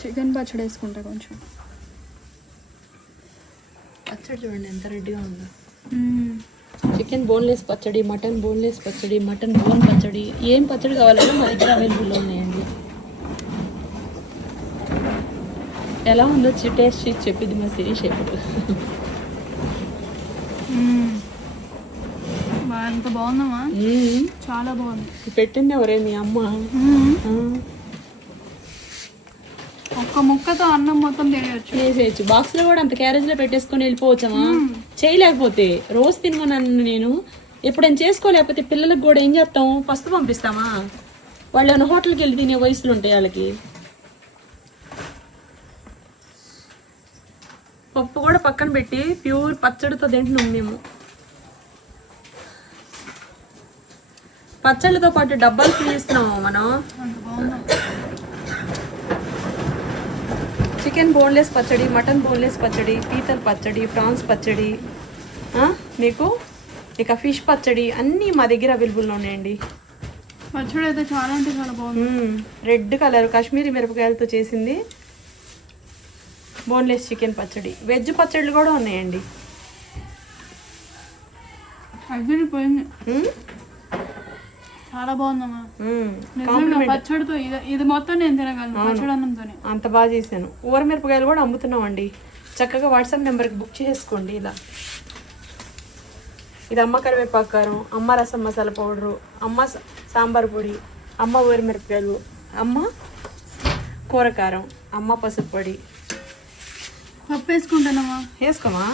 Chicken పచ్చడి వేసుకుంటా కొంచెం. పచ్చడి చూడండి ఎంత రెడ్డిగా ఉందో. చికెన్ బోన్లెస్ పచ్చడి, మటన్ బోన్లెస్ పచ్చడి, మటన్ బోన్ పచ్చడి, ఏం పచ్చడి కావాలన్నా మా దగ్గర అవైలబుల్లో ఉన్నాయండి. ఎలా ఉందో టేస్ట్ చేసి చెప్పింది మా శిరీష్ ఎప్పుడు. ఎంత బాగుందమ్మా, చాలా బాగుంది. పెట్టింది ఎవరే మీ అమ్మ? ఒక్క ముక్కతో అన్నం మొత్తం తినేసేయచ్చు. బాక్స్ లో కూడా అంత క్యారేజ్ లో పెట్టేసుకొని వెళ్ళిపోవచ్చమ్మా. చేయలేకపోతే రోజు తినమన్నాను నేను. ఎప్పుడైనా చేసుకోలేకపోతే పిల్లలకు కూడా ఏం చేస్తాం, ఫస్ట్ పంపిస్తామా? వాళ్ళు ఏమైనా హోటల్కి వెళ్ళి తినే వయసులు ఉంటాయి వాళ్ళకి. పప్పు కూడా పక్కన పెట్టి ప్యూర్ పచ్చడితో తింటున్నాం మేము. పచ్చళ్ళతో పాటు డబ్బాలు ఫ్రీ ఇస్తున్నాము మనం. చికెన్ బోన్లెస్ పచ్చడి, మటన్ బోన్లెస్ పచ్చడి, పీతల్ పచ్చడి, ప్రాన్స్ పచ్చడి, మీకు ఇక ఫిష్ పచ్చడి అన్నీ మా దగ్గర అవైలబుల్లో ఉన్నాయండి. పచ్చడి అయితే చాలా అంటే చాలా బాగుంది. రెడ్ కలర్ కాశ్మీరీ మిరపకాయలతో చేసింది బోన్లెస్ చికెన్ పచ్చడి. వెజ్ పచ్చళ్ళు కూడా ఉన్నాయండి. చాలా బాగుందమ్మా. పచ్చడితో ఇది మొత్తం నేను తినగలను పచ్చడి అన్నంతోనే. అంత బాగా చేశాను. ఊరమిరపకాయలు కూడా అమ్ముతున్నామండి. చక్కగా వాట్సాప్ నెంబర్కి బుక్ చేసుకోండి. ఇలా ఇది అమ్మ కరివేపాకు కారం, అమ్మ రసం మసాలా పౌడరు, అమ్మ సాంబార్ పొడి, అమ్మ ఊరమిరపకాయలు, అమ్మ కూరకారం, అమ్మ పసుపు పొడి. పప్పు వేసుకుంటానమ్మా. వేసుకోమా.